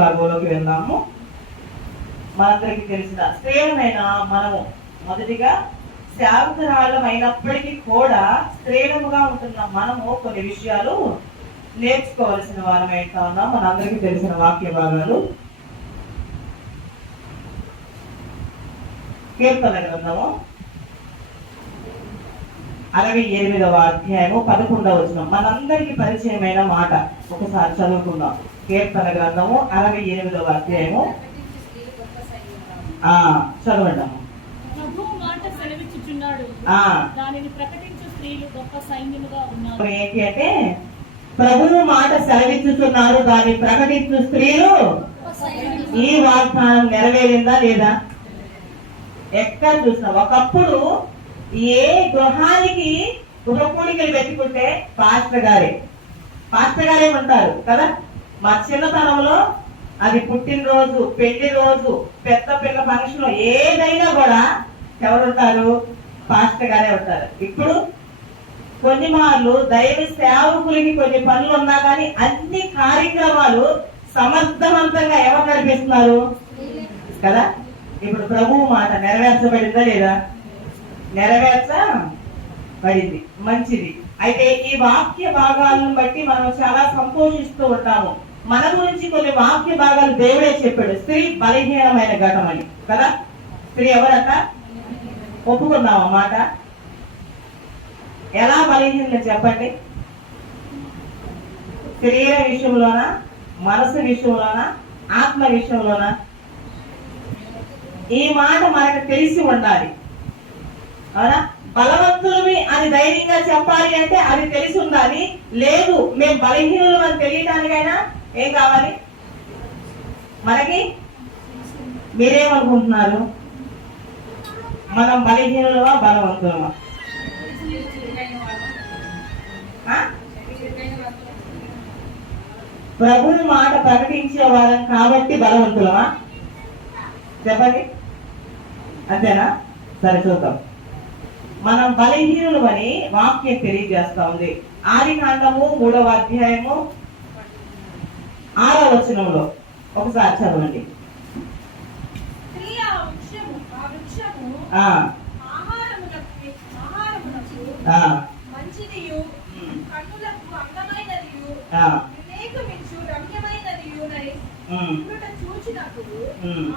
భాగంలోకి వెళ్దాము. మనందరికీ తెలిసిన స్త్రీలమైన మనము మొదటిగా శాంతరాళ్ళం అయినప్పటికీ కూడా స్త్రీలముగా ఉంటున్న మనము కొన్ని విషయాలు నేర్చుకోవాల్సిన వారం ఏంటా ఉన్నాం. మనందరికీ తెలిసిన వాక్య భాగాలు కీర్తన గ్రంథము 68వ అధ్యాయము 11వ వచనం. మనందరికీ పరిచయమైన మాట ఒకసారి చదువుకుందాం. కీర్తన గ్రంథము 68వ అధ్యాయము చదవండి. ఏంటి అంటే ప్రభువు మాట సెలవిచ్చుచున్నారు, దాన్ని ప్రకటించు స్త్రీలు. ఈ వాగ్దానం నెరవేరిందా లేదా? ఎక్కడ చూసినా ఒకప్పుడు ఏ గృహానికి గృహకూడికలు పెట్టుకుంటే పాస్టర్ గారే ఉంటారు కదా. మా చిన్నతనంలో అది పుట్టినరోజు, పెళ్లి రోజు, పెద్ద పిల్ల ఫంక్షన్ ఏదైనా కూడా ఎవరుంటారు? పాస్టర్ గారే ఉంటారు. ఇప్పుడు కొన్ని మార్లు దైవ సేవకులకి కొన్ని పనులు ఉన్నా కానీ అన్ని కార్యక్రమాలు సమర్థవంతంగా ఎవరు నడిపిస్తున్నారు కదా. ఇప్పుడు ప్రభువు మాట నెరవేర్చబడిందా లేదా? నెరవేర్చబడింది, మంచిది. అయితే ఈ వాక్య భాగాలను బట్టి మనం చాలా సంతోషిస్తూ ఉంటాము. మన గురించి కొన్ని వాక్య భాగాలు దేవుడే చెప్పాడు. స్త్రీ బలహీనమైన ఘటమని కదా. స్త్రీ ఎవరట? ఒప్పుకున్నాం అన్నమాట. ఎలా బలహీన చెప్పండి? శరీర విషయంలోనా, మనసు విషయంలోనా, ఆత్మ విషయంలోనా? ఈ మాట మనకు తెలిసి ఉండాలి. అవునా? బలవంతులమి అని ధైర్యంగా చెప్పాలి అంటే అది తెలిసి ఉండాలి. లేదు మేము బలహీనులు అని తెలియటానికైనా ఏం కావాలి మనకి? మీరేమనుకుంటున్నారు? మనం బలహీనులమా బలవంతులమా? ప్రభువు మాట ప్రకటించే వారం కాబట్టి బలవంతులమా? చెప్పండి, అంతేనా? సరే చూద్దాం. మనం బలహీనులు అని వాక్యం తెలియజేస్తా ఉంది. ఆదికాండము 3వ అధ్యాయము 6వ వచనంలో ఒకసారి చదవండి.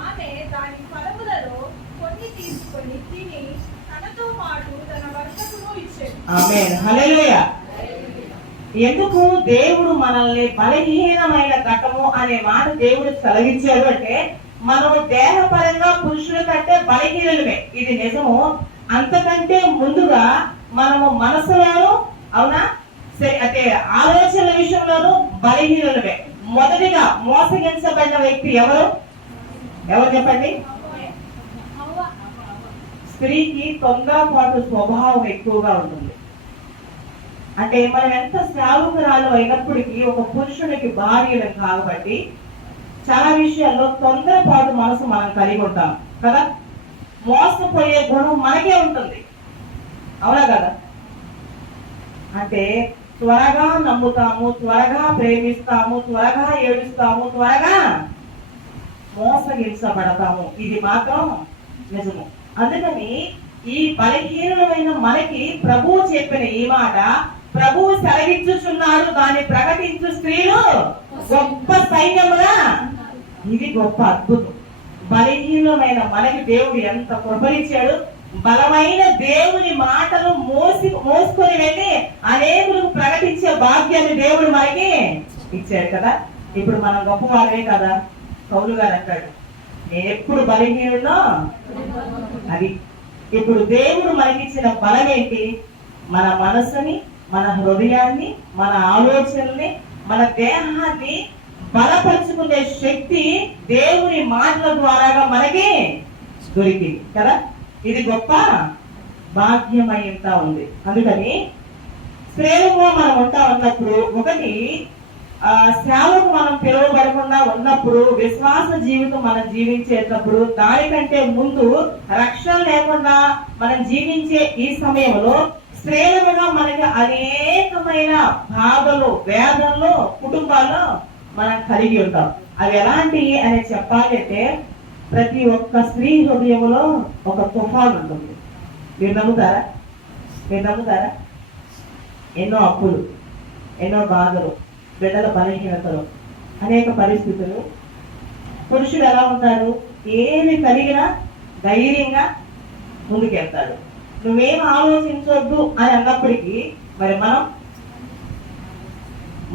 ఆమె దాని ఫలములలో కొన్ని తీసుకొని తిని తనతో పాటు తన భర్తకును ఇచ్చేది. ఆమేన్, హల్లెలూయా. ఎందుకు దేవుడు మనల్ని బలహీనమైన ఘటము అనే మాట దేవుడు సెలవిచ్చాడు అంటే మనము దేహపరంగా పురుషుల కంటే బలహీనులమే, ఇది నిజము. అంతకంటే ముందుగా మనము మనసులోను, అవునా, అంటే ఆలోచనల విషయంలోనూ బలహీనులమే. మొదటిగా మోసగించబడిన వ్యక్తి ఎవరు చెప్పండి? స్త్రీకి తొందరపాటు స్వభావం ఎక్కువగా ఉంటుంది. అంటే మనం ఎంత సేవకురాలు అయినప్పటికీ ఒక పురుషుడికి భార్యలు కాబట్టి చాలా విషయాల్లో తొందరపాటు మనసు మనం కలిగి ఉంటాం కదా. మోసపోయే గుణం మనకే ఉంటుంది, అవునా కదా. అంటే త్వరగా నమ్ముతాము, త్వరగా ప్రేమిస్తాము, త్వరగా ఏడుస్తాము, త్వరగా మోసగించబడతాము. ఇది మాత్రం నిజము. అందుకని ఈ బలహీనమైన మనకి ప్రభువు చెప్పిన ఈ మాట, ప్రభువు సెలవిచ్చుచున్నారు, దాన్ని ప్రకటించు స్త్రీలు గొప్ప సైన్యముగా. ఇది గొప్ప అద్భుతం. బలహీనమైన మనకి దేవుడు ఎంత కృపనిచ్చాడు. బలమైన దేవుని మాటలు మోసుకొని వెళ్ళి అనేకులకు ప్రకటించే భాగ్యాన్ని దేవుడు మనకి ఇచ్చాడు కదా. ఇప్పుడు మనం గొప్పవాళ్ళే కదా. పౌలు గారు అంటాడు, నేను ఎప్పుడు బలహీనులో అది. ఇప్పుడు దేవుడు మనకిచ్చిన బలం ఏంటి? మన మనసుని, మన హృదయాన్ని, మన ఆలోచనల్ని, మన దేహాన్ని బలపరుచుకునే శక్తి దేవుని మాటల ద్వారాగా మనకి దొరికింది కదా. ఇది గొప్ప భాగ్యమై ఉంటా ఉంది. అందుకని స్త్రీలుగా మనం ఉంటా ఉన్నప్పుడు, ఒకటి సేవకు మనం పిలువబడకుండా ఉన్నప్పుడు, విశ్వాస జీవితం మనం జీవించేటప్పుడు, దానికంటే ముందు రక్షణ లేకుండా మనం జీవించే ఈ సమయంలో స్త్రీలుగా మనకి అనేకమైన బాధలు, వేదనలు కుటుంబాల్లో మనం కలిగి ఉంటాం. అవి ఎలాంటివి అని చెప్పాలంటే ప్రతి ఒక్క స్త్రీ హృదయంలో ఒక తుఫాను ఉంటుంది. మీరు నమ్ముతారా? మీరు నమ్ముతారా? ఎన్నో అప్పులు, ఎన్నో బాధలు, బిడ్డల బలహీనతలు, అనేక పరిస్థితులు. పురుషుడు ఎలా ఉంటాడు? ఏమి కలిగినా ధైర్యంగా ముందుకెళ్తాడు. నువ్వేం ఆలోచించొద్దు అని అన్నప్పటికీ మరి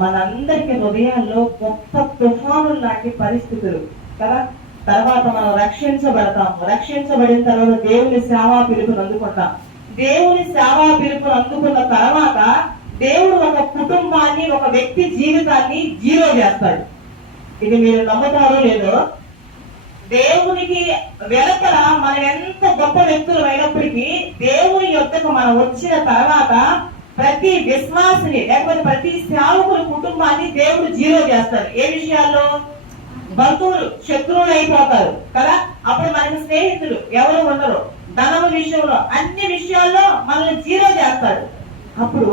మనందరికి హృదయాల్లో గొప్ప తుఫాను లాంటి పరిస్థితులు కదా. తర్వాత మనం రక్షించబడతాము. రక్షించబడిన తర్వాత దేవుని సేవా పిలుపును అందుకుంటాం. దేవుని సేవా పిలుపును అందుకున్న తర్వాత దేవుడు ఒక కుటుంబాన్ని, ఒక వ్యక్తి జీవితాన్ని జీరో చేస్తాడు. ఇది మీరు నమ్ముతారో లేదో, దేవునికి వెనకల మనం ఎంత గొప్ప వ్యక్తులు అయినప్పటికీ దేవుని యొక్కకు మనం వచ్చిన తర్వాత ప్రతి విశ్వాసిని లేకపోతే ప్రతి సేవకుల కుటుంబాన్ని దేవుడు జీరో చేస్తాడు. ఏ విషయాల్లో? బంధువులు శత్రువులు అయిపోతారు కదా. అప్పుడు మనకి స్నేహితులు ఎవరు ఉండరు. ధనము విషయంలో, అన్ని విషయాల్లో మనల్ని జీరో చేస్తాడు. అప్పుడు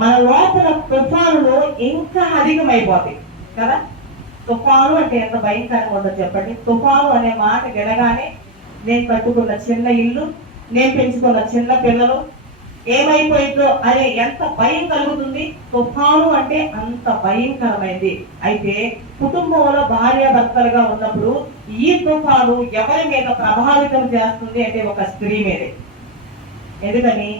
మన లోపల తుఫానులు ఇంకా అధికమైపోతాయి కదా. తుఫాను అంటే ఎంత భయంకరంగా ఉందో చెప్పండి. తుఫాను అనే మాట వినగానే నేను కట్టుకున్న చిన్న ఇల్లు, నేను పెంచుకున్న చిన్న పిల్లలు ఏమైపోయిందో అనే ఎంత భయం కలుగుతుంది. తుఫాను అంటే అంత భయంకరమైంది. అయితే కుటుంబంలో భార్యాభర్తలుగా ఉన్నప్పుడు ఈ తుఫాను ఎవరి మీద ప్రభావితం చేస్తుంది అంటే ఒక స్త్రీ మీదే. ఎందుకని?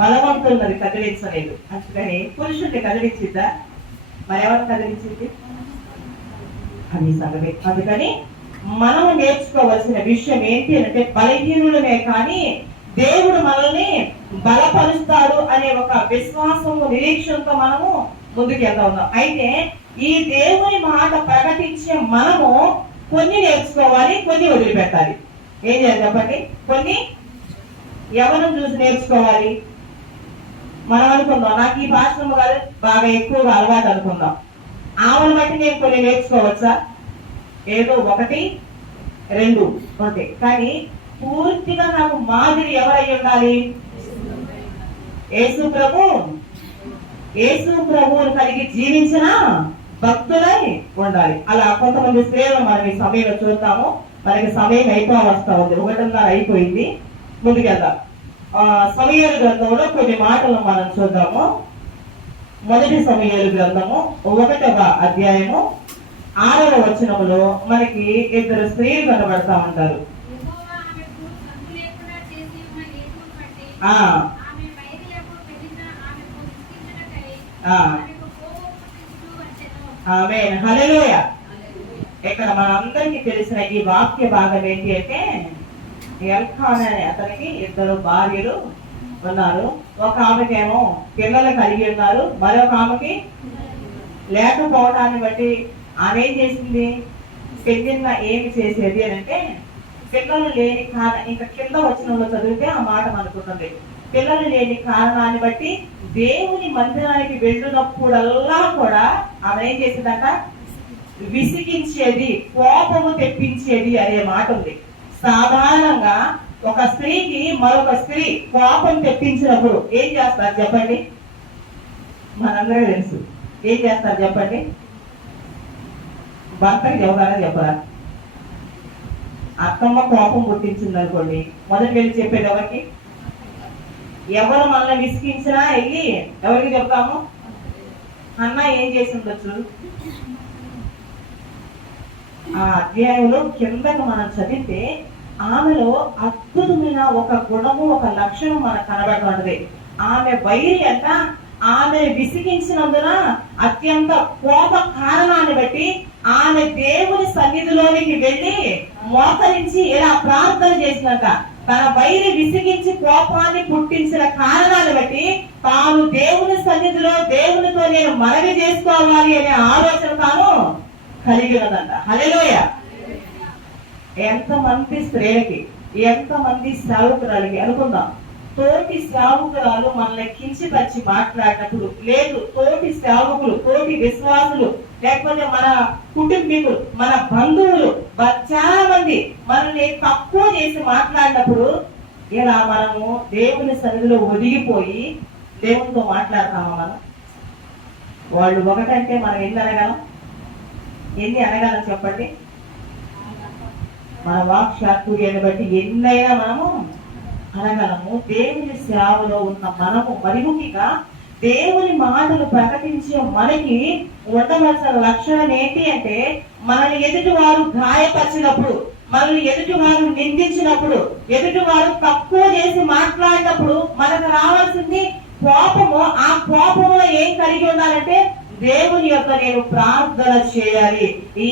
బలవంతున్నది కదిలించలేదు, అందుకని పురుషుడిని కదిలించిద్దా? మరెవరు కదిలించింది? అది సంగతి. అందుకని మనం నేర్చుకోవాల్సిన విషయం ఏంటి అంటే బలహీనులమే కానీ దేవుడు మనల్ని బలపరుస్తాడు అనే ఒక విశ్వాసము, నిరీక్షణతో మనము ముందుకు వెళ్తా ఉన్నాం. అయితే ఈ దేవుని మాట ప్రకటించే మనము కొన్ని నేర్చుకోవాలి, కొన్ని వదిలిపెట్టాలి. ఏం చేయాలి చెప్పండి? కొన్ని ఎవరిని చూసి నేర్చుకోవాలి? మనం అనుకుందాం, నాకు ఈ భాషణము గారు బాగా ఎక్కువగా అలవాటు అనుకుందాం. ఆమెను బట్టి నేను కొన్ని నేర్చుకోవచ్చా? ఏదో 1, 2 ఓకే. కానీ పూర్తిగా నాకు మాదిరి ఎవరై ఉండాలి? యేసు ప్రభు. యేసు ప్రభువును కలిగి జీవించిన భక్తులై ఉండాలి. అలా కొంతమంది స్త్రీలను మనం ఈ సమయంలో చూద్దాము. మనకి సమయం వస్తా ఉంది, 1:30 అయిపోయింది. ముందుకెళ్దాం. సమూయేలు గ్రంథంలో కొన్ని మాటలు మనం చూద్దాము. మొదటి సమూయేలు గ్రంథము 1వ అధ్యాయము 6వ వచనములో మనకి 2 స్త్రీలు కనబడతా ఉంటారు. ఆమేన్, హల్లెలూయా. ఇక్కడ మనందరికీ తెలిసిన ఈ వాక్య భాగం ఏంటి అంటే, ఎల్కానా అనే అతనికి 2 భార్యలు ఉన్నారు. ఒక ఆమెకేమో పిల్లలు కలిగి ఉన్నారు, మరొక ఆమెకి లేకపోవడాన్ని బట్టి ఆమె ఏం చేసింది? పెళ్లిన్న ఏమి చేసేది అని అంటే, పిల్లలు లేని కారణం, ఇంకా కింద వచనంలో చదివితే ఆ మాట మనకుంటుంది. పిల్లలు లేని కారణాన్ని బట్టి దేవుని మందిరానికి వెళ్ళినప్పుడల్లా కూడా ఆమె ఏం చేసిందట? విసిగించేది, కోపము తెప్పించేది అనే మాట ఉంది. సాధారణంగా ఒక స్త్రీకి మరొక స్త్రీ కోపం తెప్పించినప్పుడు ఏం చేస్తారు చెప్పండి? మనందరూ తెలుసు. ఏం చేస్తారు చెప్పండి? భర్తకి ఎవరైనా చెప్పరా? అత్తమ్మ కోపం పుట్టించింది అనుకోండి, మొదటి వెళ్ళి చెప్పేది ఎవరికి? ఎవరు మనల్ని విసిగించినా వెళ్ళి ఎవరికి చెప్తాము? అన్న ఏం చేసి ఉండొచ్చు? ఆ అధ్యాయంలో కిందకు మనం చదివితే ఆమెలో అద్భుతమైన ఒక గుణము, ఒక లక్షణం మనకు కనబడుతుంది. ఆమె వైరి అంట, ఆమె విసిగించినందున అత్యంత కోప కారణాన్ని బట్టి ఆమె దేవుని సన్నిధిలోనికి వెళ్ళి మోకరించి ఇలా ప్రార్థన చేసినంత. తన వైరి విసిగించి కోపాన్ని పుట్టించిన కారణాన్ని బట్టి తాను దేవుని సన్నిధిలో దేవునితో నేను మనవి చేసుకోవాలి అనే ఆలోచన తాను కలిగి ఉన్నదంట. హల్లెలూయా. ఎంతమంది స్త్రీలకి, ఎంతమంది సేవకురాలకి అనుకుందాం, తోటి సేవకురాలు మనల్ని కించిపరిచి మాట్లాడినప్పుడు, లేదు తోటి సేవకులు, తోటి విశ్వాసులు, లేకపోతే మన కుటుంబీకులు, మన బంధువులు చాలా మంది మనల్ని తక్కువ చేసి మాట్లాడినప్పుడు ఇలా మనము దేవుని సన్నిధిలో ఒదిగిపోయి దేవునితో మాట్లాడతామా? మనం వాళ్ళు ఒకటంటే మనం ఎన్ని అనగలం? ఎన్ని అనగలం చెప్పండి? మన వాక్ చాతుర్యాన్ని బట్టి ఎన్నైనా మనము అనగలము. దేవుని సేవలో ఉన్న మనము మరి ముఖ్యంగా దేవుని మాటలు ప్రకటించే మనకి ఉండవలసిన లక్షణం ఏంటి అంటే, మనల్ని ఎదుటి వారు గాయపరిచినప్పుడు, మనల్ని ఎదుటి వారు నిందించినప్పుడు, ఎదుటి వారు తక్కువ చేసి మాట్లాడినప్పుడు మనకు రావాల్సింది కోపము. ఆ కోపంలో ఏం కలిగి ఉండాలంటే, దేవుని యొక్క నేను ప్రార్థన చేయాలి.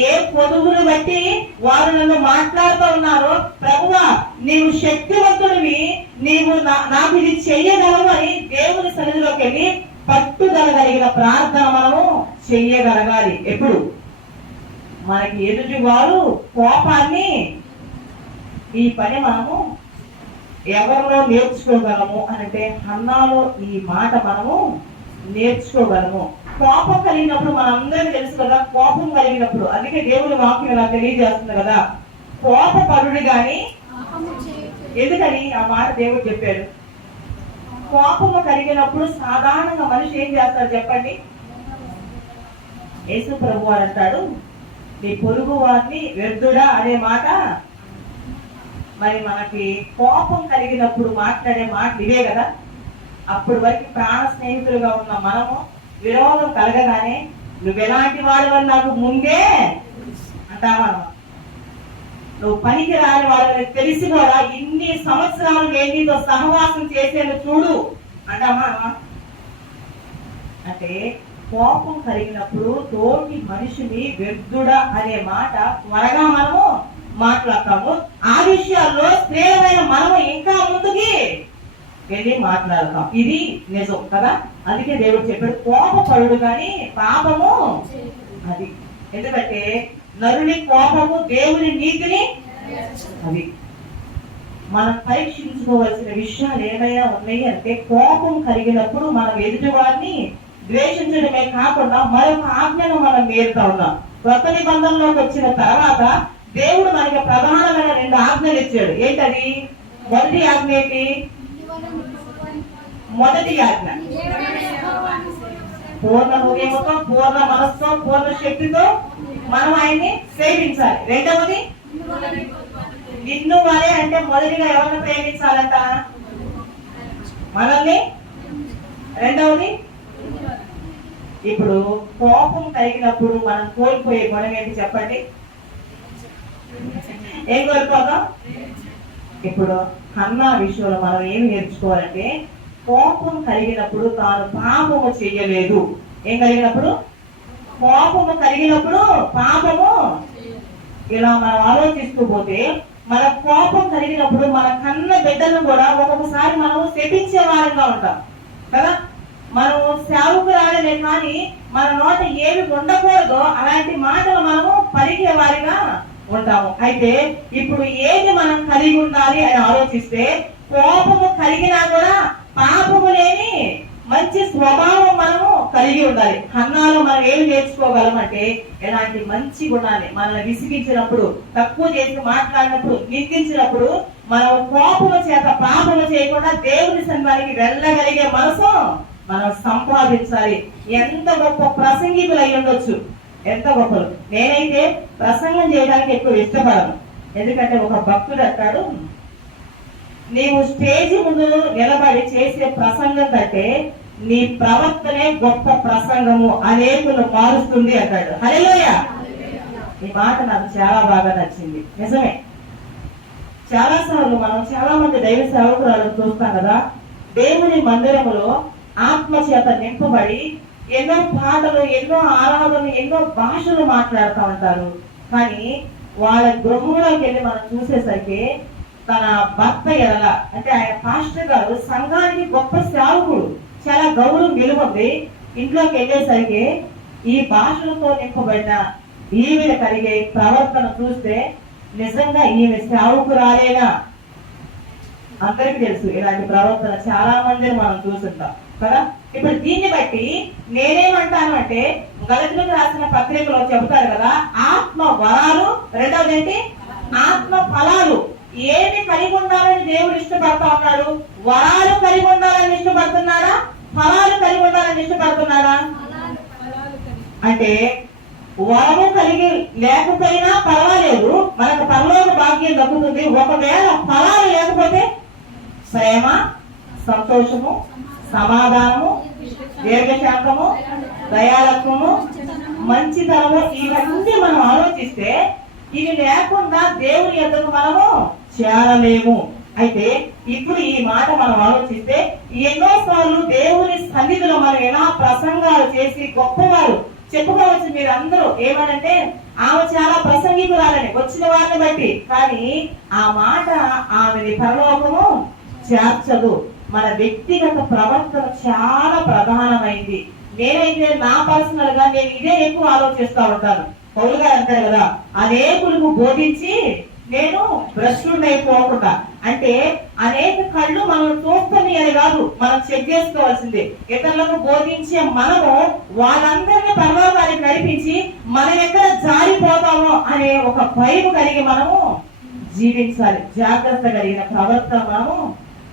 ఏ పొదుగును బట్టి వారు నన్ను మాట్లాడుతూ ఉన్నారో, ప్రభువా నీవు శక్తివంతుడివి, నీవు నాకు ఇది చెయ్యగలవు అని దేవుని సన్నిధిలోకి వెళ్ళి పట్టుదల కలిగిన ప్రార్థన మనము చెయ్యగలగాలి. ఎప్పుడు మనకి ఎదుటి వారు కోపాన్ని, ఈ పని మనము ఎవరిలో నేర్చుకోగలము అంటే హన్నాలో ఈ మాట మనము నేర్చుకోగలము. కోపం కలిగినప్పుడు మనందరికీ తెలుసు కదా, కోపం కలిగినప్పుడు, అందుకే దేవుని వాక్యం ఇలా తెలియజేస్తుంది కదా, కోపపరుడు గాని. ఎందుకని ఆ మాట దేవుడు చెప్పాడు? కోపము కలిగినప్పుడు సాధారణంగా మనిషి ఏం చేస్తాడు చెప్పండి? యేసు ప్రభు వారు అంటాడు, నీ పొరుగు వారిని వ్యర్థుడా అనే మాట. మరి మనకి కోపం కలిగినప్పుడు మాట్లాడే మాటలు ఇవే కదా. అప్పుడు వరకు ప్రాణ స్నేహితులుగా ఉన్న మనము విరోధం కలగగానే నువ్వు ఎలాంటి వాడు నాకు ముందే అంటావా? నువ్వు పనికి రాని వాళ్ళని తెలిసి కూడా ఇన్ని సంవత్సరాలు నేను నీతో సహవాసం చేసేది చూడు అంటామా? అంటే కోపం కలిగినప్పుడు తోటి మనిషిని వ్యర్థుడా అనే మాట త్వరగా మనము మాట్లాడతాము. ఆ విషయాల్లో శ్రేయమైన మనము ఇంకా ముందుకి వెళ్ళి మాట్లాడతాం. ఇది నిజం కదా. అందుకే దేవుడు చెప్పాడు, కోపపరుడు కానీ పాపము అది. ఎందుకంటే నరుని కోపము దేవుని నీతిని అది. మనం పరీక్షించుకోవాల్సిన విషయాలు ఏమైనా ఉన్నాయి అంటే, కోపం కలిగినప్పుడు మనం ఎదుటి వారిని ద్వేషించడమే కాకుండా మరొక ఆజ్ఞను మనం మీరుతా ఉన్నాం. కొత్త నిబంధనలోకి వచ్చిన తర్వాత దేవుడు మనకి ప్రధానమైన 2 ఆజ్ఞలు ఇచ్చాడు. ఏంటది? మొదటి ఆజ్ఞ ఏంటి? మొదటి ఆజ్ఞ పూర్ణ హృదయంతో, పూర్ణ మనస్సుతో, పూర్ణ శక్తితో మనం ఆయన్ని సేవించాలి. రెండవది నిన్ను వలే, అంటే మొదటిగా ఎవరిని ప్రేమించాలంట? మనల్ని. రెండవది, ఇప్పుడు కోపం కలిగినప్పుడు మనం కోల్పోయే గుణం ఏంటి చెప్పండి? ఏం కోల్పోతాం? ఇప్పుడు హన్నా విషయంలో మనం ఏం నేర్చుకోవాలంటే, కోపం కలిగినప్పుడు తాను పాపము చెయ్యలేదు. ఏం కలిగినప్పుడు? కోపము కలిగినప్పుడు పాపము. ఇలా మనం ఆలోచిస్తూ పోతే, మన కోపం కలిగినప్పుడు మన కన్న బిడ్డను కూడా ఒక్కొక్కసారి మనం శపించే వారంగా ఉంటాం కదా. మనం సేవకురాలే కానీ మన నోట ఏవి ఉండకూడదో అలాంటి మాటలు మనము పలికే వారిగా ఉంటాము. అయితే ఇప్పుడు ఏది మనం కలిగి ఉండాలి అని ఆలోచిస్తే, కోపము కలిగినా కూడా పాపము లేని మంచి స్వభావం మనము కలిగి ఉండాలి. హన్నాలో మనం ఏమి నేర్చుకోగలమంటే, ఎలాంటి మంచి గుణాన్ని, మనల్ని విసిగించినప్పుడు, తక్కువ చేసి మాట్లాడినప్పుడు, నిందించినప్పుడు మనం కోపము చేత పాపము చేయకుండా దేవుని సన్నిధికి వెళ్ళగలిగే మనసు మనం సంపాదించాలి. ఎంత గొప్ప ప్రసంగికులు అయి ఉండొచ్చు, ఎంత గొప్పలు. నేనైతే ప్రసంగం చేయడానికి ఎక్కువ ఇష్టపడను. ఎందుకంటే ఒక భక్తుడు అంటాడు, నీవు స్టేజ్ ముందు నిలబడి చేసే ప్రసంగం కంటే నీ ప్రవర్తనే గొప్ప ప్రసంగము, అనేకులు మారుస్తుంది అంటాడు. హల్లెలూయా. ఈ మాట నాకు చాలా బాగా నచ్చింది. నిజమే. చాలా సార్లు మనం చాలా మంది దైవ సేవకురాలను చూస్తాం కదా, దేవుని మందిరములో ఆత్మ చేత నింపబడి ఎన్నో పాటలు, ఎన్నో ఆరాధనలు, ఎన్నో భాషలు మాట్లాడుతూ ఉంటారు. కానీ వాళ్ళ గృహంలోకి వెళ్ళి మనం చూసేసరికి తన భర్త ఎడల, అంటే ఆయన పాస్టర్ గారు సంఘానికి గొప్ప సేవకుడు, చాలా గౌరవం విలువంది. ఇంట్లోకి వెళ్ళేసరికి ఈ భాషలతో నింపబడిన ఈమె కలిగే ప్రవర్తన చూస్తే నిజంగా ఈమె సేవకురాలేనా? అందరికీ తెలుసు ఇలాంటి ప్రవర్తన చాలా మందిని మనం చూస్తుంటాం కదా. ఇప్పుడు దీన్ని బట్టి నేనేమంటాను అంటే, గలతీయులకు రాసిన పత్రికలో చెబుతారు కదా, ఆత్మ వరాలు, రెండవది ఏంటి? ఆత్మ ఫలాలు. ఏమి కలిగి ఉండాలని దేవుడు ఇష్టపడతా ఉన్నాడు? వరాలు కలిగి ఉండాలని ఇష్టపడుతున్నాడా? ఫలాలు కలిగి ఉండాలని ఇష్టపడుతున్నాడా? అంటే వరము కలిగి లేకపోయినా పర్వాలేదు, మనకు పరలోక భాగ్యం దక్కుతుంది. ఒకవేళ ఫలాలు లేకపోతే ప్రేమ, సంతోషము, సమాధానము, దీర్ఘశాంతము, దయాళత్వము, మంచితనము, ఇవన్నీ మనం ఆలోచిస్తే ఇవి లేకుండా దేవుని యొద్దకు మనము చేరలేము. అయితే ఇప్పుడు ఈ మాట మనం ఆలోచిస్తే ఎన్నోసార్లు దేవుని సన్నిధిలో మనం ఎలా ప్రసంగాలు చేసి గొప్పవారు చెప్పుకోవచ్చు. మీరు అందరూ ఏమనంటే ఆమె చాలా ప్రసంగికురాలని వచ్చిన వారిని బట్టి, కానీ ఆ మాట ఆమెని పరలోకము చేర్చదు. మన వ్యక్తిగత ప్రవర్తన చాలా ప్రధానమైంది. నేనైతే నా పర్సనల్ గా నేను ఇదే ఎక్కువ ఆలోచిస్తా ఉంటాను. పౌలు గారు అంటారు కదా, అనేకులకు బోధించి నేను భ్రష్టుడైపోకుండా. అంటే అనేక కళ్ళు మనం చూస్తుంది అని కాదు, మనం చెక్ చేసుకోవాల్సిందే. ఇతరులకు బోధించే మనము వాళ్ళందరినీ పరలోకానికి నడిపించి మనం ఎక్కడ జారిపోతామో అనే ఒక భయం కలిగి మనము జీవించాలి. జాగ్రత్త కలిగిన ప్రవర్తన మనము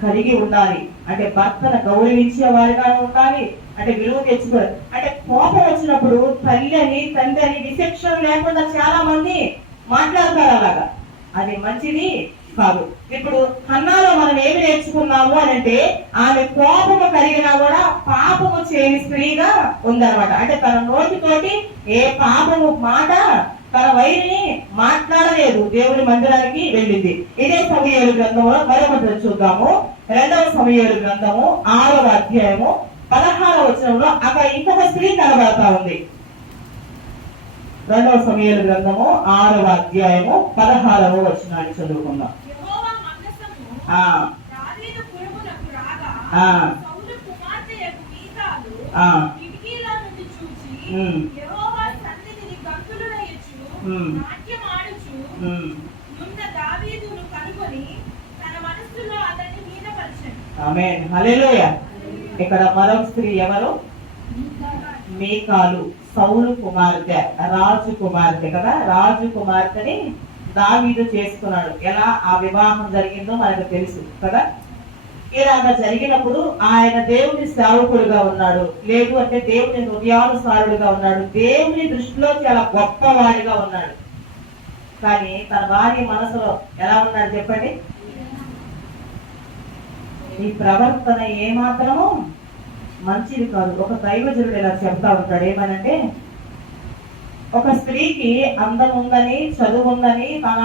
కలిగి ఉండాలి. అంటే భర్తను గౌరవించే వారిగా ఉండాలి. అంటే విలువ తెచ్చుకోవాలి. అంటే కోపం వచ్చినప్పుడు తల్లి అని తండ్రి అని విచక్షణ లేకుండా చాలా మంది మాట్లాడతారు. అలాగా అది మంచిది కాదు. ఇప్పుడు హన్నాలో మనం ఏమి నేర్చుకున్నాము అని అంటే ఆమె కోపము కలిగినా కూడా పాపము చేయని స్త్రీగా ఉందన్నమాట. అంటే తన నోటితోటి ఏ పాపము మాట తన వైరిని మాట్లాడలేదు. దేవుని మందిరానికి వెళ్ళింది. ఇదే సమూయేలు గ్రంథంలో మరొకటి చూద్దాము. 2వ సమూయేలు గ్రంథము 6వ అధ్యాయము 16వ వచనంలో అక్కడ ఇంకొక స్త్రీ కనబడతా ఉంది. 2వ సమూయేలు గ్రంథము 6వ అధ్యాయము 16వ వచనాన్ని చదువుకుందాం. యెహోవా మందసము ఆ దావీదు పురమునకు రాగా ఆ సౌలు కుమార్తెయగు మీకాలు ఆ కిటికీలో నుండి చూచి ఉమ్, యెహోవా సన్నిధిని గంతులు వేయచ్చు నాట్యమాడుచు ఉన్న దావీదును కనుగొని తన మనస్సులో అతన్ని మీదపరిచెను. ఆమేన్, హల్లెలూయా. ఇక్కడ మరొక స్త్రీ ఎవరు? మీకాలు, సౌలు కుమార్తె, రాజు కుమార్తె కదా. రాజు కుమార్తెని దావీదు చేసుకున్నాడు. ఎలా ఆ వివాహం జరిగిందో మనకు తెలుసు కదా. ఇలాగా జరిగినప్పుడు ఆయన దేవుని సేవకుడుగా ఉన్నాడు, లేదు అంటే దేవుని హృదయానుసారుడుగా ఉన్నాడు, దేవుని దృష్టిలో చాలా గొప్పవాడిగా ఉన్నాడు. కానీ తన భార్య మనసులో ఎలా ఉన్నాడు చెప్పండి? ఈ ప్రవర్తన ఏమాత్రము మంచిది కాదు. ఒక దైవజనుడు ఇలా చెప్తా ఉంటాడు, ఏమనంటే ఒక స్త్రీకి అందం ఉందని, చదువు ఉందని, తన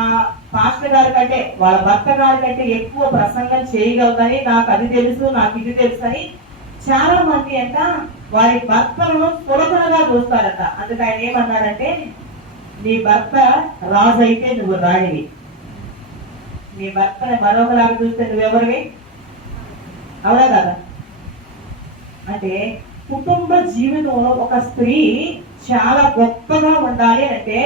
పాస్టర్ గారి కంటే వాళ్ళ భర్త గారి కంటే ఎక్కువ ప్రసంగం చేయగలదని, నాకు అది తెలుసు, నాకు ఇది తెలుసు అని చాలా మంది అంట వారి భర్తలను చులకనగా చూస్తారట. అందుకు ఆయన ఏమన్నాడంటే, నీ భర్త రాజు అయితే నువ్వు రాణివి, నీ భర్తని మరొకలాగా చూస్తే నువ్వెవరివి? అవునా కదా? అంటే కుటుంబ జీవితంలో ఒక స్త్రీ చాలా గొప్పగా ఉండాలి అంటే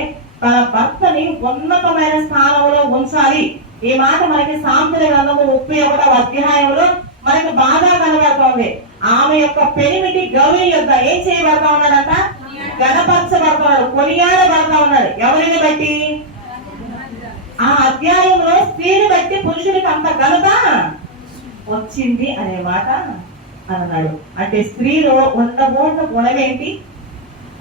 తన భర్తని ఉన్నతమైన స్థానంలో ఉంచాలి. ఈ మాట మనకి సామెతల గ్రంథము 31వ అధ్యాయంలో మనకి బాగా కనబడుతోంది. ఆమె యొక్క పెనిమిటి గౌరీ యొక్క ఏం చేయబడతా ఉన్నాడంట? గణపరచబడుతున్నాడు, కొనియాడబడతా ఉన్నాడు. ఎవరిని బట్టి? ఆ అధ్యాయంలో స్త్రీని బట్టి పురుషునికి అంత ఘనత వచ్చింది అనే మాట అన్నాడు. అంటే స్త్రీలో ఉండబోట గుణమేంటి?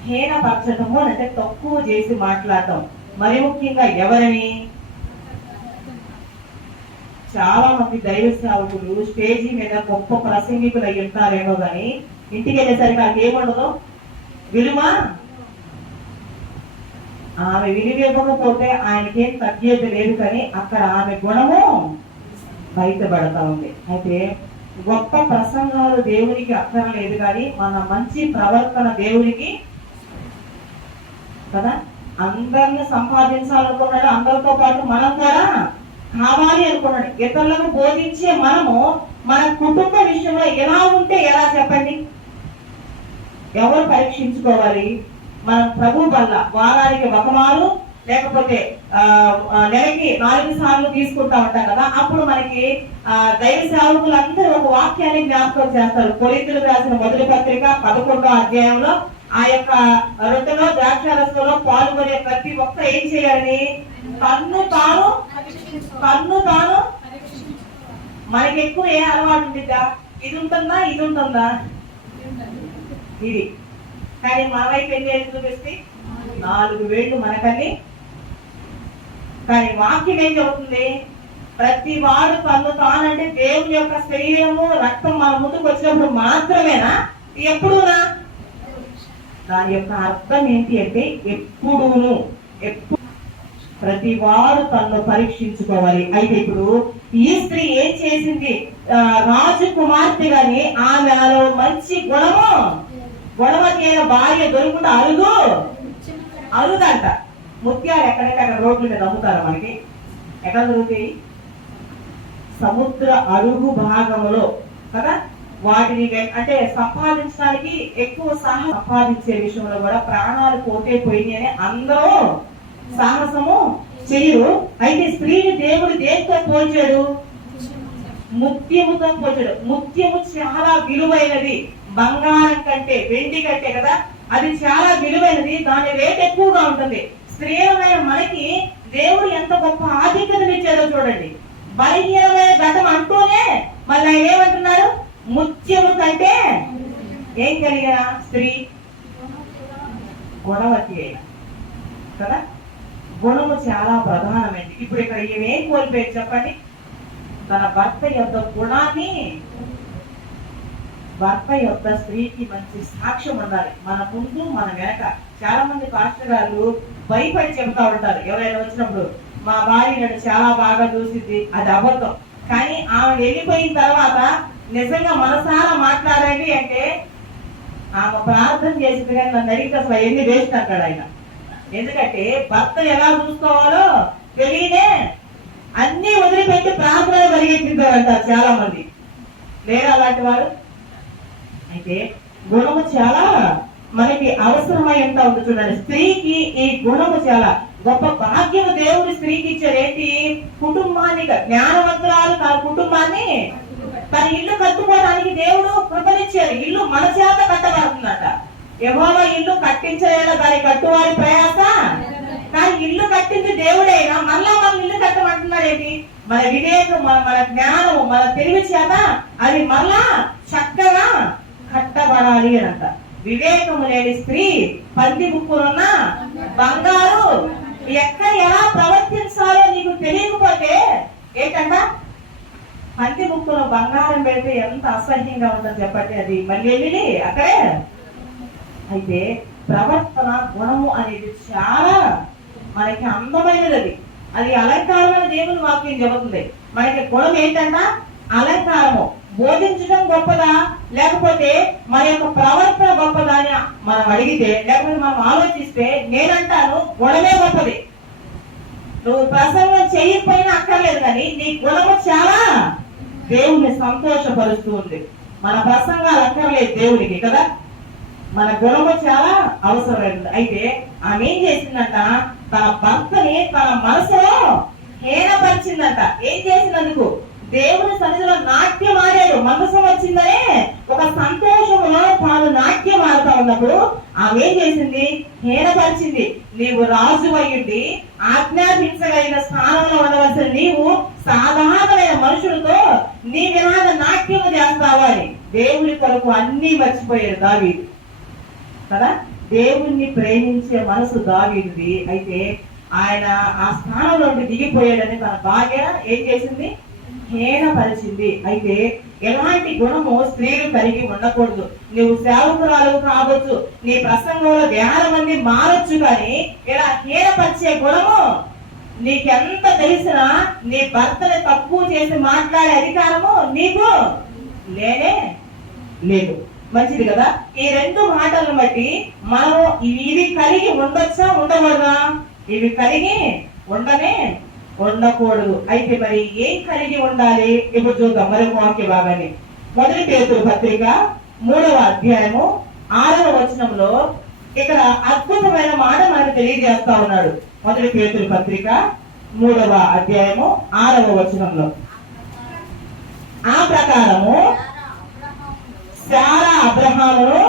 హీనపరచటము అంటే తక్కువ చేసి మాట్లాడటం. మరి ముఖ్యంగా ఎవరిని? చాలా మంది దైవ సేవకులు స్టేజీ మీద గొప్ప ప్రసంగికులు అయి ఉంటారేమో కానీ ఇంటికి వెళ్ళేసరికి నాకు ఏముండదు విలువ. ఆమె విలువ ఇవ్వకపోతే ఆయనకేం తగ్గేది లేదు, కానీ అక్కడ ఆమె గుణము బయటపడతా ఉంది. అయితే గొప్ప ప్రసంగాలు దేవునికి అక్కర్లేదు, కానీ మన మంచి ప్రవర్తన దేవునికి కదా. అందరిని సంపాదించాలనుకున్నాడు, అందరితో పాటు మనం కూడా కావాలి అనుకున్నాడు. ఇతరులకు బోధించే మనము మన కుటుంబ విషయంలో ఎలా ఉంటే ఎలా చెప్పండి? ఎవరు పరీక్షించుకోవాలి? మనం ప్రభు వల్ల వారానికి ఒకమారు లేకపోతే నెలకి 4 సార్లు తీసుకుంటా ఉంటాం కదా. అప్పుడు మనకి దైవ సేవకులు అందరూ ఒక వాక్యాన్ని జ్ఞాపకం చేస్తారు. కొరింథీయులకు రాసిన మొదటి పత్రిక 11వ అధ్యాయంలో ఆ యొక్క రొట్టెలో ద్రాక్షారసంలో పాల్గొనే ప్రతి ఒక్క ఏం చేయాలని? తన్ను తాను మనకి ఎక్కువ ఏ అలవాటు ఉంటుందా? ఇది ఉంటుందా, ఇది ఉంటుందా? ఇది. కానీ మా వైపు ఏం చేసి చూపిస్తే 4 వేళ్ళు మనకని. కానీ వాక్యం ఏం చెబుతుంది? ప్రతి వాడు తను తానంటే దేవుని యొక్క శరీరము రక్తం మన ముందుకు వచ్చినప్పుడు మాత్రమేనా, ఎప్పుడునా? దాని యొక్క అర్థం ఏంటి అంటే ఎప్పుడును, ఎప్పుడు ప్రతి వాడు తనను పరీక్షించుకోవాలి. అయితే ఇప్పుడు ఈ స్త్రీ ఏం చేసింది? రాజు కుమార్తె గాని ఆమెలో మంచి గుణవతి అయిన భార్య దొరుకుతా అరుదంట. ముత్యాలు ఎక్కడంటే అక్కడ రోడ్ల మీద అమ్ముతారు. మనకి ఎక్కడ దొరుకుతాయి? సముద్ర అడుగు భాగంలో కదా. వాటిని అంటే సంపాదించడానికి ఎక్కువ సంపాదించే విషయంలో కూడా ప్రాణాలు పోతే పోయినాయి అని అందరూ సాహసము చెయ్యరు. అయితే స్త్రీని దేవుడు దేనితో పోల్చాడు? ముత్యముతో పోల్చాడు. ముత్యము చాలా విలువైనది, బంగారం కంటే వెండి కంటే కదా. అది చాలా విలువైనది, దాని రేట్ ఎక్కువగా ఉంటుంది. స్త్రీలమైన మనకి దేవుడు ఎంత గొప్ప ఆధిక్యతను ఇచ్చాడో చూడండి. బలహీనమైన ఘటన అంటూనే మళ్ళీ ఆయన ఏమంటున్నారు? ముత్యము కంటే ఏం కలిగిన స్త్రీ గుణవతి అయిన కదా. గుణము చాలా ప్రధానమైనది. ఇప్పుడు ఇక్కడ ఏమేం కోల్పోయేది చెప్పండి? తన భర్త యొక్క గుణాన్ని, భర్త యొక్క స్త్రీకి మంచి సాక్ష్యం ఉండాలి. మన ముందు మన వెనక. చాలా మంది పాస్టర్ గారు భయపడి చెబుతా ఉంటారు. ఎవరైనా వచ్చినప్పుడు మా భార్య నన్ను చాలా బాగా చూసింది, అది అబద్ధం. కానీ ఆమె వెళ్ళిపోయిన తర్వాత నిజంగా మనసారా మాట్లాడండి అంటే ఆమె ప్రార్థన చేసింది, కానీ నన్ను అడిగితే అసలు ఎన్ని వేస్ట్ అంటాడు ఆయన. ఎందుకంటే భర్త ఎలా చూసుకోవాలో తెలియదే అన్ని వదిలిపెట్టి ప్రార్థన పరిగెత్తింటారంటారు చాలా మంది. లేరు అలాంటి వారు? అయితే గుణము చాలా మనకి అవసరమై ఉంటా ఉంది. చూడండి, స్త్రీకి ఈ గుణము చాలా గొప్ప భాగ్యము దేవుడు స్త్రీకి ఇచ్చాడు. ఏంటి? కుటుంబాన్ని, జ్ఞానవంతురాలు తన కుటుంబాన్ని, తన ఇల్లు కట్టుకోవడానికి దేవుడు కృపనిచ్చాడు. ఇల్లు మన చేత కట్టబడుతుందట. యెహోవా ఇల్లు కట్టించలేదా దాని కట్టువారి ప్రయాస. కానీ ఇల్లు కట్టింది దేవుడైనా మళ్ళా మన ఇల్లు కట్టమంటున్నాడు. ఏంటి? మన వివేకం, మన జ్ఞానం, మన తెలివి చేత అది మళ్ళా చక్కగా కట్టబడాలి అనంట. వివేకము లేని స్త్రీ పంది ముక్కులున్న బంగారు. ఎక్కడ ఎలా ప్రవర్తించాలో నీకు తెలియకపోతే ఏంటంట? పంది ముక్కులో బంగారం పెడితే ఎంత అసహ్యంగా ఉంటుందో చెప్పండి. అది మళ్ళీ వెళ్ళి అక్కడే. అయితే ప్రవర్తన, గుణము అనేది చాలా మనకి అందమైనది. అది అలంకారమైన దేవుని వాక్యం చెబుతుంది. మనకి గుణం ఏంటంట? అలంకారము. బోధించడం గొప్పదా లేకపోతే మన యొక్క ప్రవర్తన గొప్పదా అని మనం అడిగితే, లేకపోతే మనం ఆలోచిస్తే నేనంటాను గుణమే గొప్పది. నువ్వు ప్రసంగం చేయకపోయినా అక్కర్లేదు, కానీ నీ గుణము చాలా దేవుని సంతోషపరుస్తూ ఉంది. మన ప్రసంగాలు అక్కర్లేదు దేవునికి కదా. మన గుణము చాలా అవసరమైనది. అయితే ఆమె ఏం చేసిందంట? తన భర్తని తన మనసులో హీనపరిచిందంట. ఏం చేసినందుకు? దేవుని సన్నిధిలో నాట్యం ఆడాడు. మనసు వచ్చిందనే ఒక సంతోషంలో తాను నాట్యం ఆడుతా ఉన్నప్పుడు ఆమె ఏం చేసింది? హీనపరిచింది. నీవు రాజు అయ్యుండి ఆజ్ఞాపించగలిగిన స్థానంలో ఉండవలసిన నీవు సాధారణమైన మనుషులతో నీ వినాద నాట్యం చేస్తావా అని దేవుని కొరకు అన్ని మర్చిపోయాడు దావీదు కదా. దేవుణ్ణి ప్రేమించే మనసు దావీదుది. అయితే ఆయన ఆ స్థానంలో దిగిపోయాడని తన భార్య ఏం చేసింది? హీనపరిచింది. అయితే ఎలాంటి గుణము స్త్రీలు కలిగి ఉండకూడదు. నువ్వు సేవకురాలు కావచ్చు, నీ ప్రసంగంలో వేల మంది మారొచ్చు, కానీ ఇలా హీనపరిచే గుణము నీకెంత తెలిసినా నీ భర్తని తక్కువ చేసి మాట్లాడే అధికారము నీకు లేనే లేదు. మంచిది కదా. ఈ 2 మాటలను బట్టి మనం ఇవి కలిగి ఉండొచ్చా ఉండకూడదా? ఇవి కలిగి ఉండకూడదు. అయితే మరి ఏం కలిగి ఉండాలి? ఇప్పుడు చూద్దాం మరొక వాక్య భాగాన్ని. 1 పేతురు పత్రిక 3వ అధ్యాయము 6వ వచనంలో ఇక్కడ అద్భుతమైన మాట మనకు తెలియజేస్తా ఉన్నాడు. 1 పేతురు పత్రిక 3వ అధ్యాయము 6వ వచనంలో, ఆ ప్రకారము శారా అబ్రహామును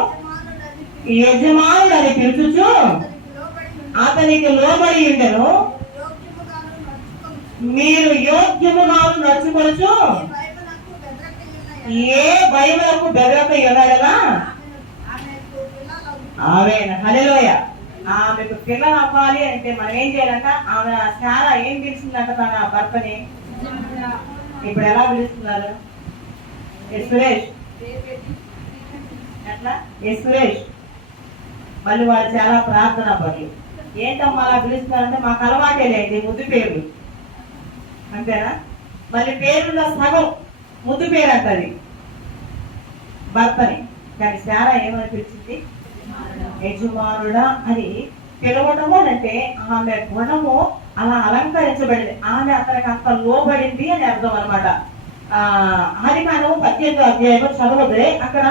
యజమానుడని పిలుచుచు అతనికి లోబడి ఉండెను. మీరు యోగ్యముగాను నడుచుకొనుచు ఏ భయములకు బెదరక ఎన్నడగా. ఆమేన్, హల్లెలూయా. ఆమెకు పిల్లలు అవ్వాలి అంటే మనం ఏం చేయాలంట? ఆమె శారా ఏం పిలిచిందంట తన భర్తని? ఇప్పుడు ఎలా పిలుస్తున్నారు? ఏ సురేష్ ఎట్లా? ఏ సురేష్. మళ్ళీ వాళ్ళు చాలా ప్రార్థన పనులు. ఏంటమ్మా అలా పిలుస్తున్నారంటే మాకు అలవాటే లేదు ముద్దు పేర్లు, అంతేనా? మళ్ళీ పేరులో సగం ముద్దు పేరు అంటది భర్తని. కానీ శారా ఏమని పిలిచింది? యజమానుడా అని పిలవడము అంటే ఆమె గుణము అలా అలంకరించబడింది, ఆమె అతనికి అంత లోబడింది అని అర్థం అనమాట. ఆదికాండము 18వ అధ్యాయం చదవదే, అక్కడ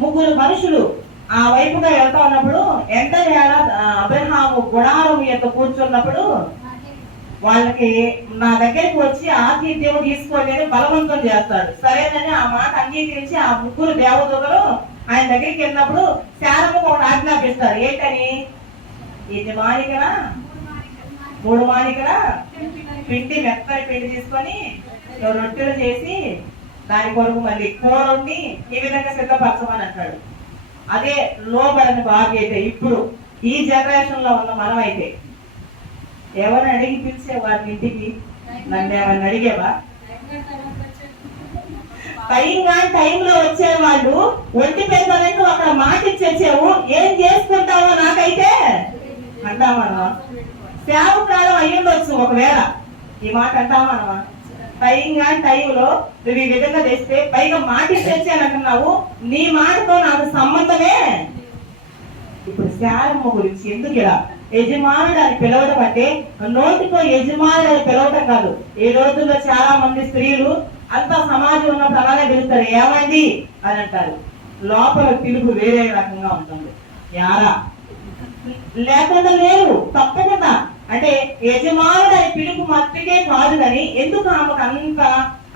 ముగ్గురు మనుషులు ఆ వైపుగా వెళ్తా ఉన్నప్పుడు ఎంతనే అబ్రహాము గుడారం యొక్క కూర్చున్నప్పుడు వాళ్ళకి నా దగ్గరికి వచ్చి ఆతిథ్యం తీసుకోండి అని బలవంతం చేస్తాడు. సరేనని ఆ మాట అంగీకరించి ఆ ముగ్గురు దేవదూతలు ఆయన దగ్గరికి వెళ్ళినప్పుడు శారమ్మకు ఒకటి ఆజ్ఞాపిస్తారు. ఏంటని? యజమానికన 3 మానికల పిండి, మెత్తని పిండి తీసుకొని రొట్టెలు చేసి దాని కొరకు మళ్ళీ కూర వండి ఈ విధంగా సిద్ధపరచమని అంటాడు. అదే లోబడని బాధ్యత. ఇప్పుడు ఈ జనరేషన్ లో ఉన్న మనం అయితే ఎవరిని అడిగి పిలిచే వారి ఇంటికి? నన్ను ఏమన్నా అడిగేవా? టైంలో వచ్చే వాళ్ళు ఒంటి పెద్దలంటూ అక్కడ మాట ఇచ్చేసావు, ఏం చేసుకుంటావో నాకైతే అంటామనవా? సేవకాలం అయ్యుండొచ్చు ఒకవేళ, ఈ మాట అంటామనవా? టైంలో నువ్వు ఈ విధంగా తెస్తే పైగా మాట ఇచ్చేసానంటున్నావు, నీ మాటతో నాకు సంబంధమే. ఇప్పుడు శారమ్మ గురించి ఎందుకు ఇలా యజమానుడు అని పిలవడం అంటే నోటితో యజమానుడు అని పిలవటం కాదు. ఈ రోజుల్లో చాలా మంది స్త్రీలు అంతా సమాజం ఉన్నప్పుడు అలానే పిలుస్తారు, ఏమండి అని అంటారు. లోపల పిలుపు వేరే రకంగా ఉంటుంది. యారా లేకుండా లేరు తప్పకుండా. అంటే యజమానుడు అనే పిలుపు మట్టుకే కాదు కానీ ఎందుకు ఆమెకు అంత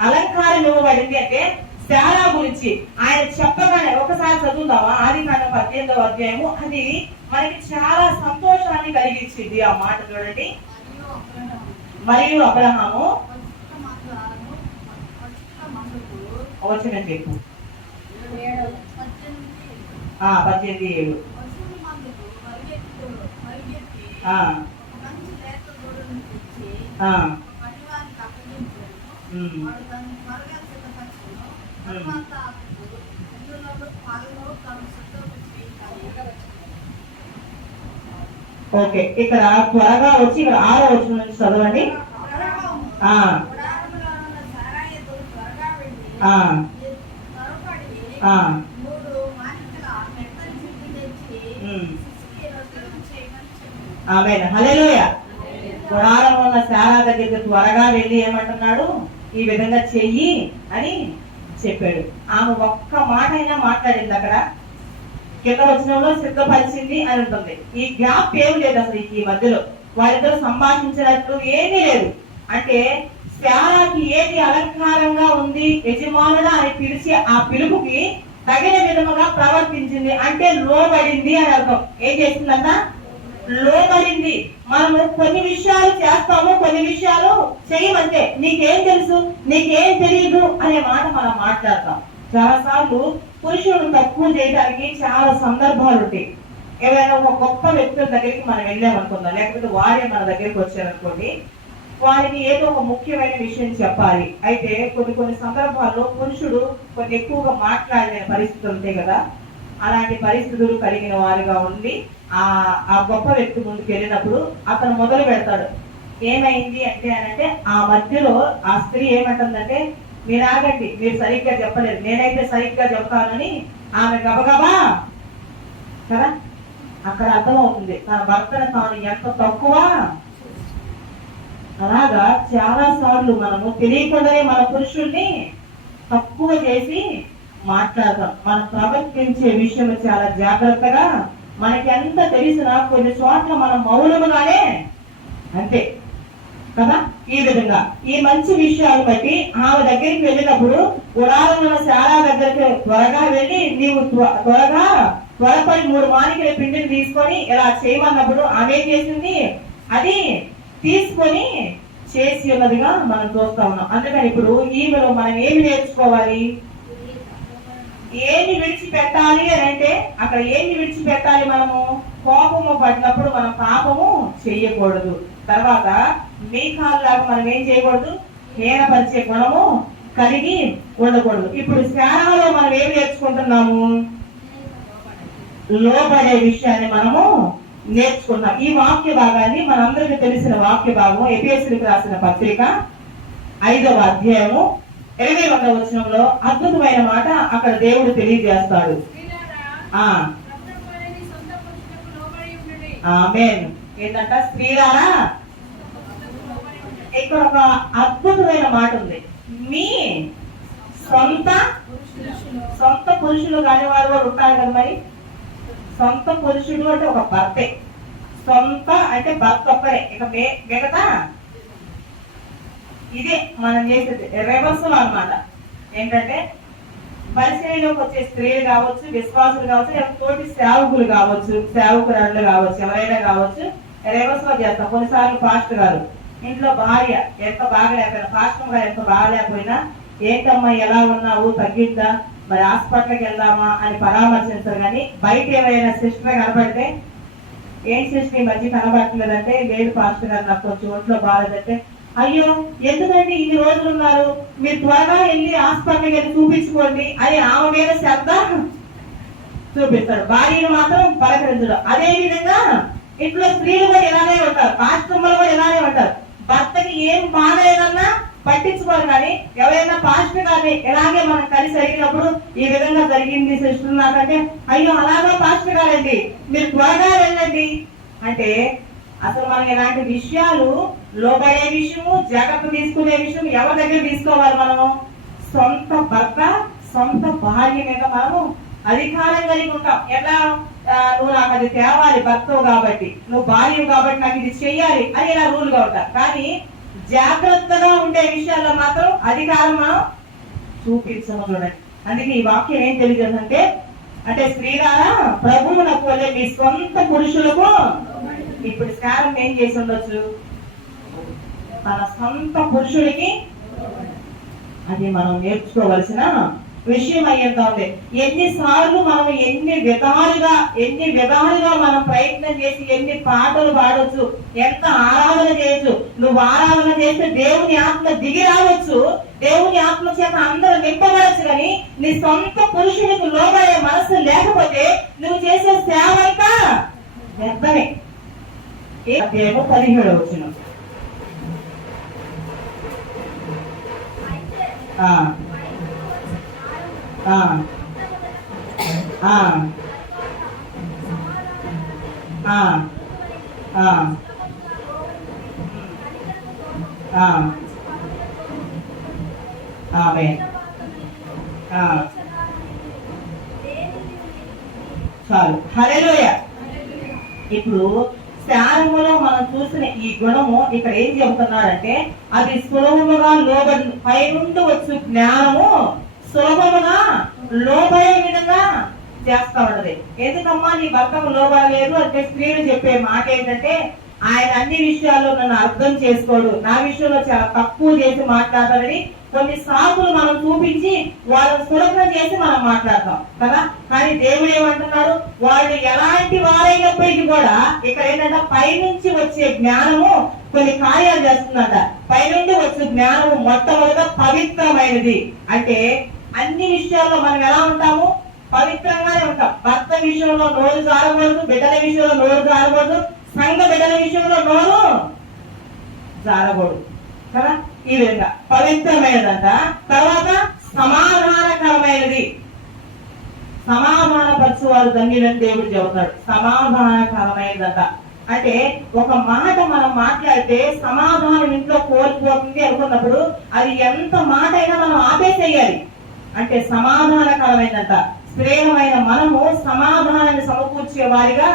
అలంకారం ఇవ్వబడింది అంటే శారా గురించి ఆయన చెప్పగానే ఒకసారి చదువుదామా? ఆదికాండం 18వ అధ్యాయము. అది మనకి చాలా సంతోషాన్ని కలిగించింది ఆ మాట. చూడండి. మరియు అబ్రహాము వచ్చిన చెప్పు 18:7. ఓకే, ఇక్కడ త్వరగా వచ్చి ఇక్కడ 6వ వచనం నుంచి చదవండి. ఆమేన్, హల్లెలూయా. గుడారం ఉన్న శారా దగ్గరికి త్వరగా వెళ్ళి ఏమంటున్నాడు? ఈ విధంగా చెయ్యి అని చెప్పాడు. ఆమె ఒక్క మాట అయినా మాట్లాడింది అక్కడ. కింద వచనంలో సిద్ధపరిచింది అని ఉంటుంది. ఈ గ్యాప్ ఏమి లేదు అసలు ఈ మధ్యలో. వాళ్ళిద్దరూ సంభాషించినట్లు ఏమీ లేదు. అంటే శారాకి ఏది అలంకారంగా ఉంది, యజమానుడా అని పిలిచి ఆ పిలుపుకి తగిన విధముగా ప్రవర్తించింది అంటే లోబడింది అని అర్థం. ఏం చేసిందంట? లోబడింది. మనము కొన్ని విషయాలు చేస్తాము, కొన్ని విషయాలు చేయమంటే నీకేం తెలుసు, నీకేం తెలియదు అనే మాట మనం మాట్లాడతాం. చాలా సార్లు పురుషులను తక్కువ చేయడానికి చాలా సందర్భాలు ఉంటాయి. ఏదైనా ఒక గొప్ప వ్యక్తుల దగ్గరికి మనం వెళ్ళామనుకుందాం, లేకపోతే వారే మన దగ్గరికి వచ్చారనుకోండి, వారికి ఏదో ఒక ముఖ్యమైన విషయం చెప్పాలి. అయితే కొన్ని సందర్భాల్లో పురుషుడు కొన్ని ఎక్కువగా మాట్లాడే పరిస్థితులు ఉంటాయి కదా. అలాంటి పరిస్థితులు కలిగిన వారుగా ఉండి ఆ గొప్ప వ్యక్తి ముందుకు వెళ్ళినప్పుడు అతను మొదలు పెడతాడు. ఏమైంది అంటే ఆ మధ్యలో ఆ స్త్రీ ఏమంటుందంటే, మీరు ఆగండి, మీరు సరిగ్గా చెప్పలేదు, నేనైతే సరిగ్గా చెప్తానని ఆమె గబగబా కదా. అక్కడ అర్థమవుతుంది తన భర్తను తాను ఎంత తక్కువ. అలాగా చాలా సార్లు మనము తెలియకుండానే మన పురుషుల్ని తక్కువ చేసి మాట్లాడతాం. మనం ప్రవర్తించే విషయం చాలా జాగ్రత్తగా, మనకి ఎంత తెలిసినా కొన్ని చోట్ల మనం మౌనముగానే అంతే కదా. ఈ విధంగా ఈ మంచి విషయాలు బట్టి ఆమె దగ్గరికి వెళ్ళినప్పుడు గుడారంలో శారా దగ్గరికి త్వరగా వెళ్ళి నీవు త్వరపడి 3 మానికల పిండిని తీసుకొని ఇలా చేయమన్నప్పుడు ఆమె చేసింది, అది తీసుకొని చేసి ఉన్నదిగా మనం చూస్తా ఉన్నాం. అందుకని ఇప్పుడు ఈమెలో మనం ఏమి నేర్చుకోవాలి? ఏమి విడిచిపెట్టాలి అని అంటే అక్కడ ఏమి విడిచిపెట్టాలి? మనము కోపము పడినప్పుడు మనం పాపము చెయ్యకూడదు. తర్వాత మీకాల్లాగా మనం ఏం చేయకూడదు, హీనపరిచే గుణము కలిగి ఉండకూడదు. ఇప్పుడు శ్యానలో మనం ఏం నేర్చుకుంటున్నాము, లోపడే విషయాన్ని మనము నేర్చుకున్నాం. ఈ వాక్య భాగాన్ని మనందరికీ తెలిసిన వాక్య భాగం ఎఫెసీయులకు రాసిన పత్రిక 5వ అధ్యాయము 22వ వచనంలో అద్భుతమైన మాట అక్కడ దేవుడు తెలియజేస్తాడు. ఆమేన్. ఏంటంట, స్త్రీలారా, ఇక్కడ ఒక అద్భుతమైన మాట ఉంది. మీ సొంత పురుషులు కాని వారు కూడా ఉంటారు కదా. మరి సొంత పురుషుడు అంటే ఒక భర్తే, సొంత అంటే భర్త ఒక్కడే. ఇక మిగతా ఇదే మనం చేసేది రివర్స్ లో అన్నమాట. ఏంటంటే పరిచయంలోకి వచ్చే స్త్రీలు కావచ్చు, విశ్వాసులు కావచ్చు, లేదా తోటి సేవకులు కావచ్చు, సేవకురాళ్ళు కావచ్చు, ఎవరైనా కావచ్చు, రివర్స్ లో చేస్తాం. కొన్నిసార్లు పాస్టర్ గారు ఇంట్లో భార్య ఎంత బాగలేకపోయినా, పాస్టర్ గారు ఎంత బాగలేకపోయినా, ఏంటమ్మా ఎలా ఉన్నావు, తగ్గిందా, మరి హాస్పిటల్కి వెళ్దామా అని పరామర్శించారు. కానీ బయట ఏమైనా సిస్టర్ కనబడితే, ఏం సిస్టర్ ఈ మధ్య కనబడట్లేదంటే, లేదు పాస్టర్ గారు నాకు కొంచెం ఒంట్లో బాగాలేదంటే, అయ్యో ఎందుకంటే ఇన్ని రోజులు ఉన్నారు, మీరు త్వరగా వెళ్ళి హాస్పిటల్కి వెళ్ళి చూపించుకోండి అని ఆమె మీద శ్రద్ధ చూపిస్తాడు. భార్యను మాత్రం పలకరించడం. అదే విధంగా ఇంట్లో స్త్రీలు కూడా ఇలానే ఉంటారు, పాస్టర్లు కూడా ఇలానే ఉంటారు. భర్తకి ఏం బాగలేదన్నా పట్టించుకోరు. కానీ ఎవరైనా పాస్టర్ గారిని ఇలాగే మనం కలిసి అడిగినప్పుడు, ఈ విధంగా జరిగింది సిస్టర్ నాకంటే, అయ్యో అలాగా పాస్టర్ గారండి, మీరు త్వరగా వెళ్ళండి అంటే, అసలు మనం ఇలాంటి విషయాలు, లోబడే విషయము, జాగ్రత్త తీసుకునే విషయం ఎవరి దగ్గర తీసుకోవాలి? మనము సొంత భర్త, సొంత భార్య మీద మనము అధికారం కలిగి ఉంటాం. ఎలా, నువ్వు నాకు అది తేవాలి, భర్తవు కాబట్టి, నువ్వు భార్యవు కాబట్టి నాకు ఇది చెయ్యాలి అని ఇలా రూల్గా ఉంటారు. కానీ జాగ్రత్తగా ఉండే విషయాల్లో మాత్రం అధికారం మనం చూపించము. చూడండి, అందుకే ఈ వాక్యం ఏం తెలియజేస్తుందంటే, అంటే స్త్రీలారా ప్రభువునకు వలె మీ సొంత పురుషులకు. ఇప్పుడు స్నానం ఏం చేసి ఉండొచ్చు, తన సొంత పురుషుడికి. అది మనం నేర్చుకోవలసిన విషయం అయ్యేంత ఉంది. ఎన్నిసార్లు మనం ఎన్ని విధాలుగా మనం ప్రయత్నం చేసి ఎన్ని పాటలు పాడవచ్చు, ఎంత ఆరాధన చేయొచ్చు. నువ్వు ఆరాధన చేస్తే దేవుని ఆత్మ దిగి రావచ్చు, దేవుని ఆత్మ చేత అందరూ నింపబడచ్చు. కానీ నీ సొంత పురుషుడికి లోబడే మనసు లేకపోతే నువ్వు చేసే సేవ అంతా వ్యర్థమే. 17వ వచనం. చాలు, హల్లెలూయా. ఇప్పుడు శారములో మనం చూసిన ఈ గుణము ఇక్కడ ఏం చెబుతున్నారంటే, అది సులభముగా లోబడి, పైనుండి వచ్చే జ్ఞానము సులభముగా లోబడే విధంగా చేస్తా ఉన్నది. ఎందుకమ్మా నీ భర్తకు లోబడలేదు అంటే స్త్రీలు చెప్పే మాట ఏంటంటే, ఆయన అన్ని విషయాల్లో నన్ను అర్థం చేసుకోడు, నా విషయంలో చాలా తక్కువ చేసి మాట్లాడతారని కొన్ని సాకులు మనం చూపించి వాళ్ళని సులభం చేసి మనం మాట్లాడతాం కదా. కానీ దేవుడు ఏమంటున్నాడు, వాళ్ళు ఎలాంటి వారైనప్పటికీ కూడా ఇక్కడ ఏంటంటే పైనుంచి వచ్చే జ్ఞానము కొన్ని కార్యాలు చేస్తుందంట. పైనుండి వచ్చే జ్ఞానము మొట్టమొదట పవిత్రమైనది. అంటే అన్ని విషయాల్లో మనం ఎలా ఉంటాము, పవిత్రంగానే ఉంటాం. భర్త విషయంలో నోరు జారకూడదు, బిడ్డల విషయంలో నోరు జారకూడదు, సంఘ బిడ్డల విషయంలో నోరు జారకూడదు కదా. ఈ విధంగా పవిత్రమైనదంట. తర్వాత సమాధానకరమైనది. సమాధానపరచు వారు ధన్యులని దేవుడు చెబుతాడు. సమాధానకరమైనదంట అంటే ఒక మాట మనం మాట్లాడితే సమాధానం ఇంట్లో కోల్పోతుంది అనుకున్నప్పుడు అది ఎంత మాట అయినా మనం ఆపేసేయాలి. అంటే సమాధానకరమైనదంట. స్త్రీలమైన మనము సమాధానాన్ని సమకూర్చే వారిగా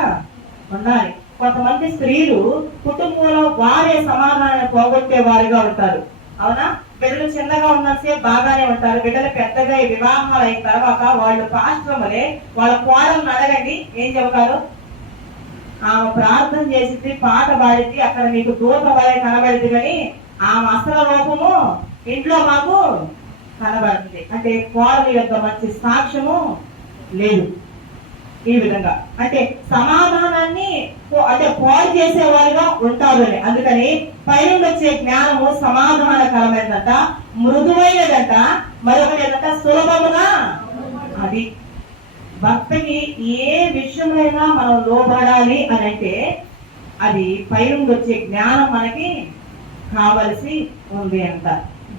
ఉండాలి. కొంతమంది స్త్రీలు కుటుంబంలో వారే సమాధానాన్ని పోగొట్టే వారిగా ఉంటారు. అవునా? బిడ్డలు చిన్నగా ఉన్నసేపు బాగానే ఉంటారు. బిడ్డలు పెద్దగా వివాహాలు అయిన తర్వాత వాళ్ళు పాస్టర్లే వాళ్ళ కోడలను అడగండి ఏం చెబుతారు, ఆమె ప్రార్థన చేసింది, పాట పాడింది, అక్కడ మీకు దూత వలె కనబడింది, కానీ ఆమె అసలు రూపము ఇంట్లో మాకు కనబడుతుంది. అంటే కోడలి యొక్క మంచి సాక్ష్యము లేదు. ఈ విధంగా అంటే సమాధానాన్ని అంటే పాడు చేసేవారుగా ఉంటారు అని. అందుకని పైనుండి వచ్చే జ్ఞానము సమాధానకరమైనదంట, మృదువైనదంట, మరొకటి ఏంటంట సులభముగా. అది భక్తికి ఏ విషయమైనా మనం లోబడాలి అని అంటే అది పైనుండి వచ్చే జ్ఞానం మనకి కావలసి ఉంది అంట.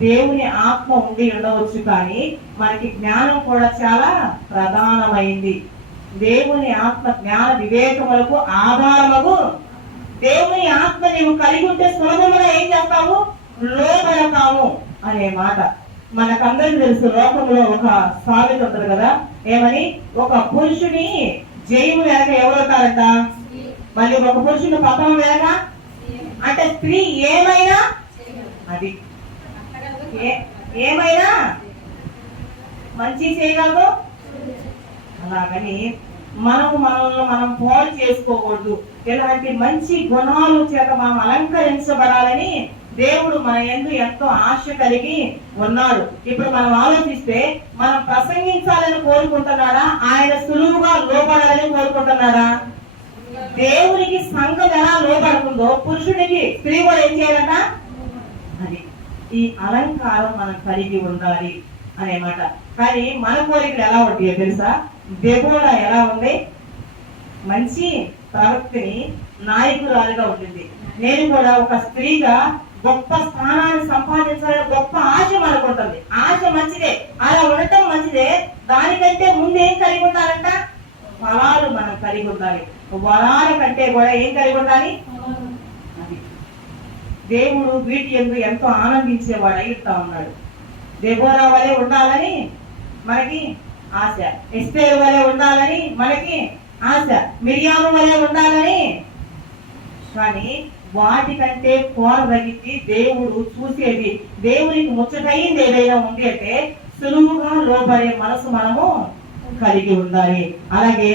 దేవుని ఆత్మ ఉండి ఉండవచ్చు, కానీ మనకి జ్ఞానం కూడా చాలా ప్రధానమైంది. దేవుని ఆత్మ జ్ఞాన వివేకములకు ఆధారము. దేవుని ఆత్మ నీవు కలిగి ఉంటే సులభంగా ఏం చేస్తావు? లోబడతాము అనే మాట మనకందరికి తెలుసు. లోకంలో ఒక సామెత ఉంటుంది కదా, ఏమని? ఒక పురుషుని జయము వెనక ఎవరవుతారంట? మళ్ళీ ఒక పురుషుని పతనం వెనక అంటే స్త్రీ ఏమైనా అది ఏమైనా మంచి చేయగలదు. అలాగని మనల్ని మనం పాడు చేసుకోకూడదు. ఇలాంటి మంచి గుణాలు చేత మనం అలంకరించబడాలని దేవుడు మన యందు ఎంతో ఆశ కలిగి ఉన్నాడు. ఇప్పుడు మనం ఆలోచిస్తే మనం ప్రసంగించాలని కోరుకుంటున్నాడా, ఆయన సులువుగా లోపడాలని కోరుకుంటున్నాడా? దేవునికి సంఘం ఎలా లోపడుతుందో పురుషుడికి స్త్రీ కూడా ఏం చేయాలట? అది ఈ అలంకారం మనం కలిగి ఉండాలి అనే మాట. కానీ మన కోరికలు ఎలా ఉంటాయో తెలుసా? దెబోరా ఎలా ఉంది? మంచి ప్రవక్తిని, నాయకురాలుగా ఉంటుంది. నేను కూడా ఒక స్త్రీగా గొప్ప స్థానాన్ని సంపాదించాలని గొప్ప ఆశ మనకు ఉంటుంది. ఆశ మంచిదే, అలా ఉండటం మంచిదే. దానికంటే ముందు ఏం కలిగి ఉండాలంట? ఫలాలు మనం కలిగి ఉండాలి. వరాల కంటే కూడా ఏం కలిగి ఉండాలి? అది దేవుడు వీటి యందు ఎంతో ఆనందించేవాడు అయ్యుతా ఉన్నాడు. దెబోరా వలె ఉండాలని మనకి ఆశ, ఎస్తేరు వలె ఉండాలని మనకి ఆశ, మిరియాము వలె ఉండాలని. కానీ వాటికంటే కోరదగిచ్చి దేవుడు చూసేది, దేవునికి ముచ్చటైంది ఏదైనా ఉంది అంటే సులువుగా లోబడే మనసు మనము కలిగి ఉండాలి. అలాగే